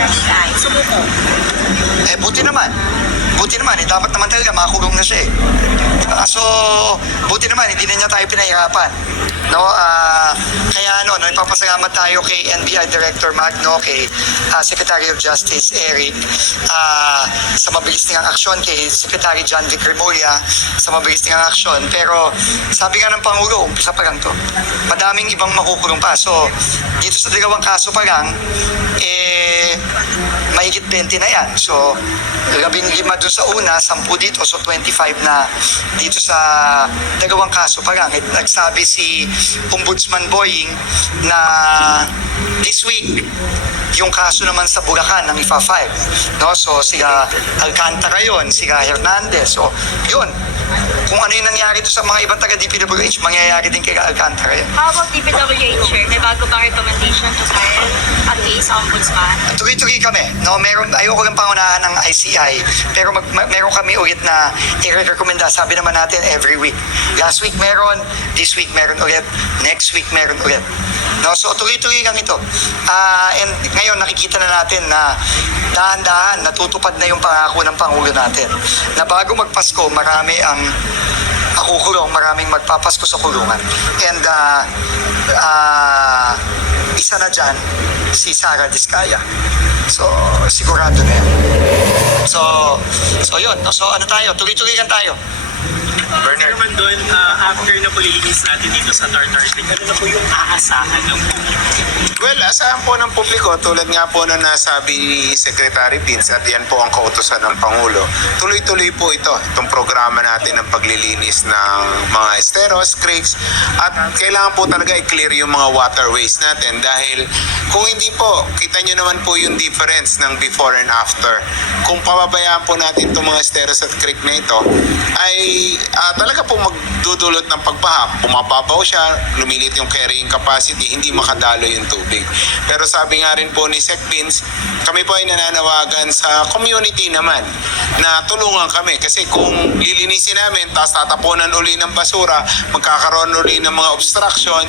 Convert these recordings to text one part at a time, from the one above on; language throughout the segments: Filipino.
NBI. Sumuko. Buti naman. Buti naman, dapat naman talaga makakulong na siya eh. So, buti naman, hindi na niya tayo pinahirapan. No, kaya ipapasalamat tayo kay NBI Director Magno, kay Secretary of Justice Eric, sa mabilis niyang aksyon, kay Secretary John Vic Remulla, sa mabilis niyang aksyon. Pero sabi nga ng Pangulo, umpisa pa lang to. Madaming ibang makukulong pa. So, dito sa dalawang kaso pa lang, mahigit 20 na yan. So, 15 doon sa una, 10 dito, so 25 na dito sa dalawang kaso pa lang. Nagsabi si Ombudsman Boying na this week, yung kaso naman sa Bulacan ang ifa-file. No? So, sila Alcantara yun, sila Hernandez. So, yun. Kung ano yung nangyari doon sa mga ibang taga-DPWH, mangyayari din kay Alcantara yun. How about DPWH, Chair? May bago bang recommendation to file a case sa Ombudsman? Tuloy-tuloy kami. No, ayoko lang pangunahan ng ICI, pero meron kami ulit na i-recommenda. Sabi naman natin every week. Last week meron, this week meron ulit, next week meron ulit. No, so tuloy-tuloy lang ito. And ngayon nakikita na natin na dahan-dahan natutupad na yung pangako ng Pangulo natin. Na bago magpasko, marami ang makukulong, maraming magpapasko sa kulungan. And isa na dyan, si Sara Diskaya. So, sigurado na yan. So yun. So, ano tayo? Tuloy-tuloy lang tayo. Bernard. Naman doon, after na po lilinis natin dito sa Tartar Lake, ano na po yung aasahan ng publiko? Well, asahan po ng publiko, tulad nga po na nasabi ni Secretary Vince at yan po ang kautusan ng Pangulo, tuloy-tuloy po itong programa natin ng paglilinis ng mga esteros, creeks, at kailangan po talaga i-clear yung mga waterways natin dahil kung hindi po, kita nyo naman po yung difference ng before and after. Kung pababayaan po natin itong mga esteros at creek na ito, ay talaga po magdudulot ng pagbaha. Bumababaw siya, lumilit yung carrying capacity, hindi makadalo yung tubig. Pero sabi nga rin po ni Sec Vince, kami po ay nananawagan sa community naman na tulungan kami. Kasi kung lilinisin namin, tapos tatapunan uli ng basura, magkakaroon uli ng mga obstruction,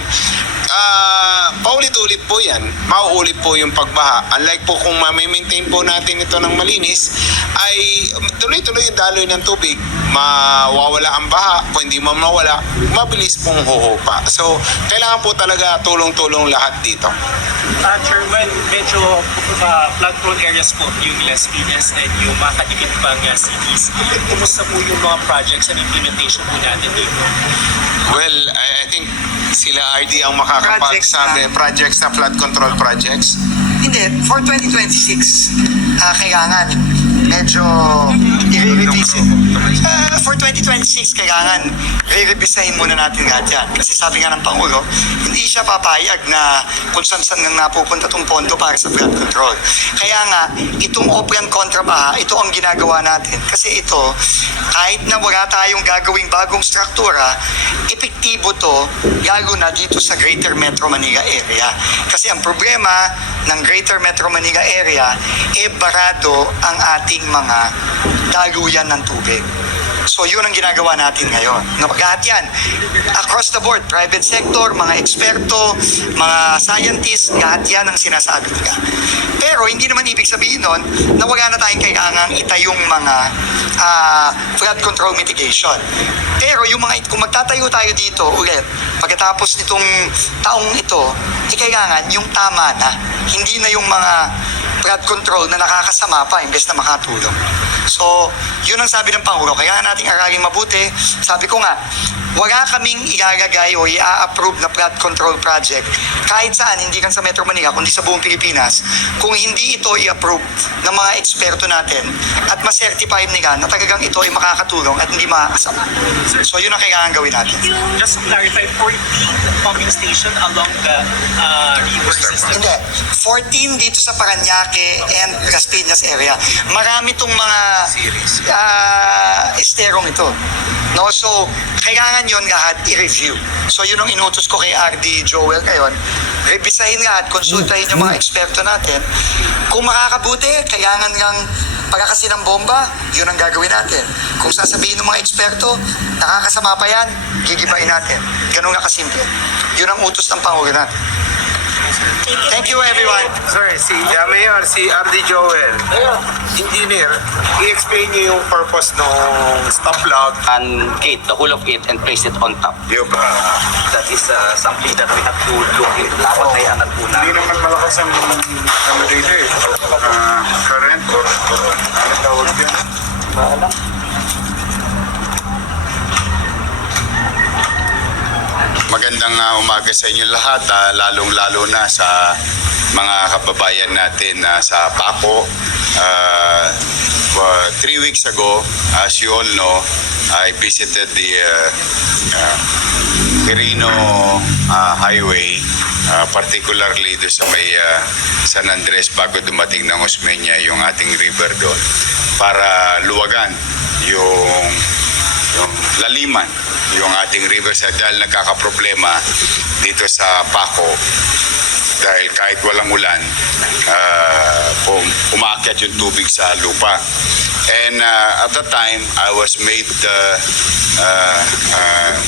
paulit-ulit po yan. Mauulit po yung pagbaha. Unlike po kung ma-maintain po natin ito ng malinis, ay tuloy-tuloy yung daloy ng tubig. Mawawala ang baha. Kung hindi mawala, mabilis pong huhupa. So, kailangan po talaga tulong-tulong lahat dito. Chairman, medyo flood-prone areas po yung Las Piñas and yung mga kadikit pang cities. Kumusta po yung mga projects and implementation po natin dito? Well, I think sila RD ang makakapagsabi. Projects na flood control projects. Hindi, for 2026, kailangan medyo i-revise. For 2026, kailangan re-revisahin muna natin lahat yan. Kasi sabi nga ng Pangulo, hindi siya papayag na kung saan nang napupunta itong pondo para sa flood control. Kaya nga, itong Oplan kontrabaha, ito ang ginagawa natin. Kasi ito, kahit na wala tayong gagawing bagong struktura, epektibo to, lalo na dito sa Greater Metro Manila area. Kasi ang problema ng Greater Metro Manila area, barado ang ating mga daluyan ng tubig. So yun ang ginagawa natin ngayon. No, lahat yan. Across the board, private sector, mga eksperto, mga scientists, lahat yan ang sinasabi nila. Pero hindi naman ibig sabihin nun na wala na tayong kailangang itayong mga flood control mitigation. Pero yung kung magtatayo tayo dito ulit, pagkatapos nitong taong ito, kailangan yung tama na. Hindi na yung mga flood control na nakakasama pa imbes na makatulong. So, yun ang sabi ng Pangulo. Kaya nating aralin mabuti. Sabi ko nga, wala kaming ilalagay o i-approve na flood control project kahit saan, hindi lang sa Metro Manila, kundi sa buong Pilipinas, kung hindi ito i-approve ng mga eksperto natin at ma-certify nila na talagang ito ay makakatulong at hindi makakasama. So, yun ang kailangan gawin natin. Just to clarify, 14 pumping station along the river system. Hindi. 14 dito sa Parañaque and Las Piñas area. Marami itong mga esterong ito. No? So, kailangan yon lahat i-review. So, yun ang inutos ko kay RD Joel ngayon. Revisahin lahat, konsultahin yung mga eksperto natin. Kung makakabuti, kailangan lang pagkakasin ng bomba, yun ang gagawin natin. Kung sasabihin ng mga eksperto, nakakasama pa yan, gigibain natin. Ganun nga kasimple. Yun ang utos ng Pangulo natin. Thank you, everyone. Sir, Mayor, si RD Joel, engineer, i-explain niyo yung purpose ng stop log. And gate, the whole of it, and place it on top. Yung That is something that we have to look into. Patayan at una. hindi naman malakas ang ano dito eh. Current or ano tawag yan? Magandang umaga sa inyo lahat, lalong-lalo na sa mga kababayan natin sa Paco. 3 weeks ago, as you all know, I visited the Quirino Highway, particularly do sa may San Andres bago dumating ng Osmeña yung ating river doon para luwagan yung laliman yung ating river sa dahil nagkakaproblema dito sa Paco dahil kahit walang ulan umaakyat yung tubig sa lupa. And at that time I was made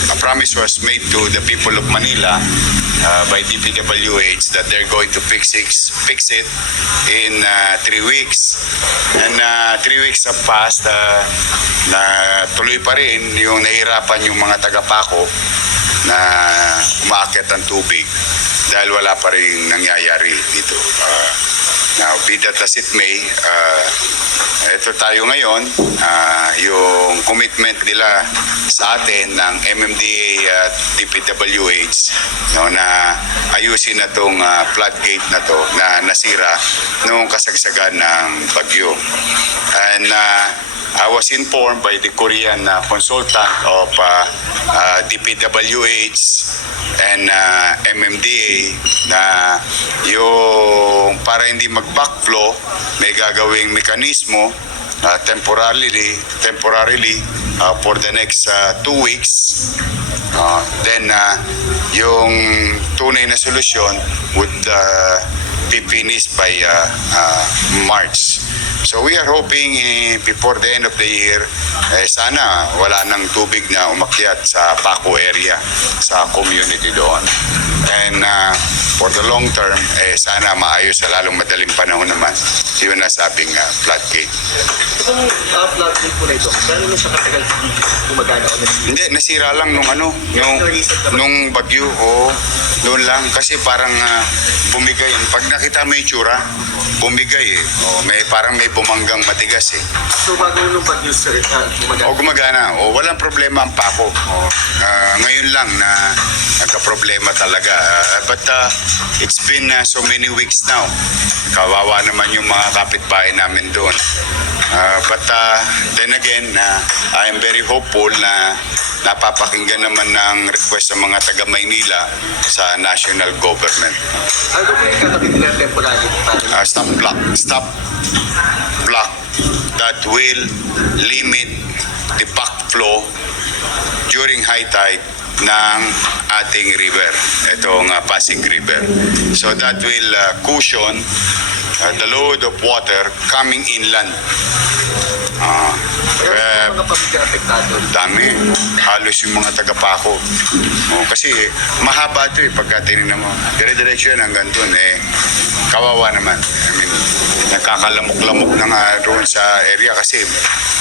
a promise was made to the people of Manila by DPWH that they're going to fix it in 3 weeks. And 3 weeks have passed, na tuloy pa rin yung nahirapan yung mga taga-Paco na umaakyat ang tubig dahil wala pa rin nangyayari dito. Now, be that as it may, ito tayo ngayon, yung commitment nila sa atin ng MMDA at DPWH no, na ayusin na itong floodgate na to na nasira noong kasagsagan ng bagyo. And I was informed by the Korean consultant of DPWH and MMDA na yung para hindi mag-backflow may gagawing mekanismo temporarily for the next 2 weeks. Then yung tunay na solusyon would be finished by March. So we are hoping before the end of the year, sana wala nang tubig na umakyat sa Paco area, sa community doon. And for the long term, sana maayos sa lalong madaling panahon naman yung nasabing floodgate. Itong floodgate po na ito, gano'n na siya katagal gumagana o Hindi, nasira lang nung bagyo. O doon lang kasi parang bumigay. Pag nakita mo yung tsura, bumigay eh. O, parang may bumanggang matigas eh. So bago nung bagyo sir, gumagana? O gumagana. O walang problema ang Paco. Ngayon lang na nagka-problema talaga. But it's been so many weeks now. Kawawa naman yung mga kapitbahay namin doon. But then again, I am very hopeful na napapakinggan naman ng request ng mga taga Maynila sa national government. Ano po yung kakabit nila temporary? Stop block that will limit the backflow during high tide ng ating river, itong Pasig River. So that will cushion the load of water coming inland. Mga pamilya apektado? Dami. Halos yung mga taga-Paco. Kasi mahaba ito eh, pagka tinignan mo. Dire-diretso yan hanggang doon eh. Kawawa naman. I mean, nagkakalamok-lamok na nga doon sa area kasi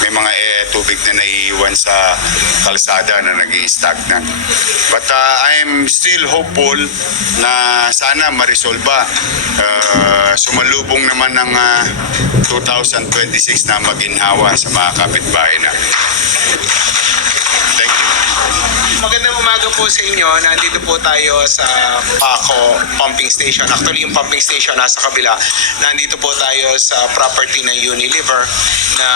may mga tubig na naiiwan sa kalsada na nag-i-stagnant. But I am still hopeful na sana ma-resolve sumalubong naman ng 2026 na maginhawa sa mga kapitbahay namin. Thank you. Magandang umaga po sa inyo. Nandito po tayo sa Paco Pumping Station. Actually, yung pumping station nasa kabila. Nandito po tayo sa property ng Unilever na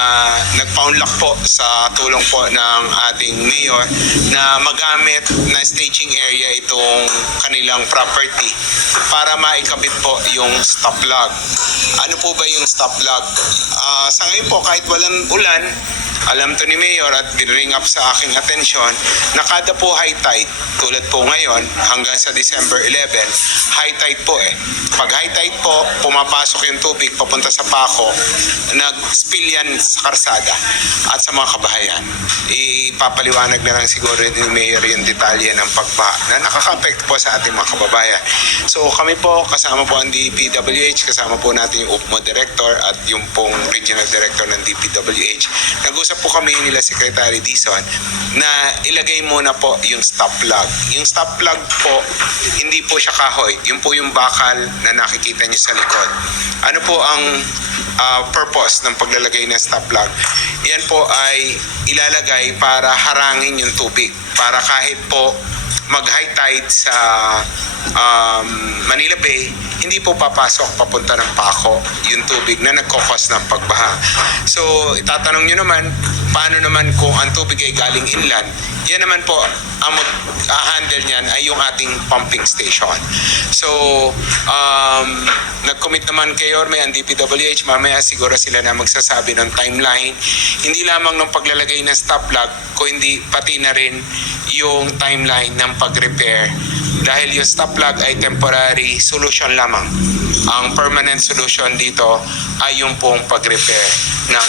nagpaunlak po sa tulong po ng ating mayor na magamit na staging area itong kanilang property para maikabit po yung stop log. Ano po ba yung stop log? Sa ngayon po, kahit walang ulan, alam to ni Mayor at binring up sa aking atensyon, kada po high tide, tulad po ngayon hanggang sa December 11, high tide po eh. Pag high tide po, pumapasok yung tubig papunta sa Paco, nag-spill yan sa karsada at sa mga kabahayan. Ipapaliwanag na lang siguro ni Mayor yung detalye ng pagbaha na nakaka-affect po sa ating mga kababayan. So kami po, kasama po ang DPWH, kasama po natin yung UPMO Director at yung pong Regional Director ng DPWH. Nag-usap po kami nila Secretary Dizon na ilagay muna po yung stop plug. Yung stop plug po, hindi po siya kahoy. Yun po yung bakal na nakikita nyo sa likod. Ano po ang purpose ng paglalagay ng stop plug? Yan po ay ilalagay para harangin yung tubig. Para kahit po mag-high tide sa Manila Bay, hindi po papasok papunta ng Paco yung tubig na nagkokos ng pagbaha. So, itatanong nyo naman, paano naman kung ang tubig ay galing inland? Yan naman po, ang mag-handle niyan ay yung ating pumping station. So, nag-commit naman kay Yorme ang DPWH, mamaya siguro sila na magsasabi ng timeline. Hindi lamang ng paglalagay ng stop plug, kundi pati na rin yung timeline ng pag-repair. Dahil yung stop plug ay temporary solution lamang. Ang permanent solution dito ay yung pong pag-repair ng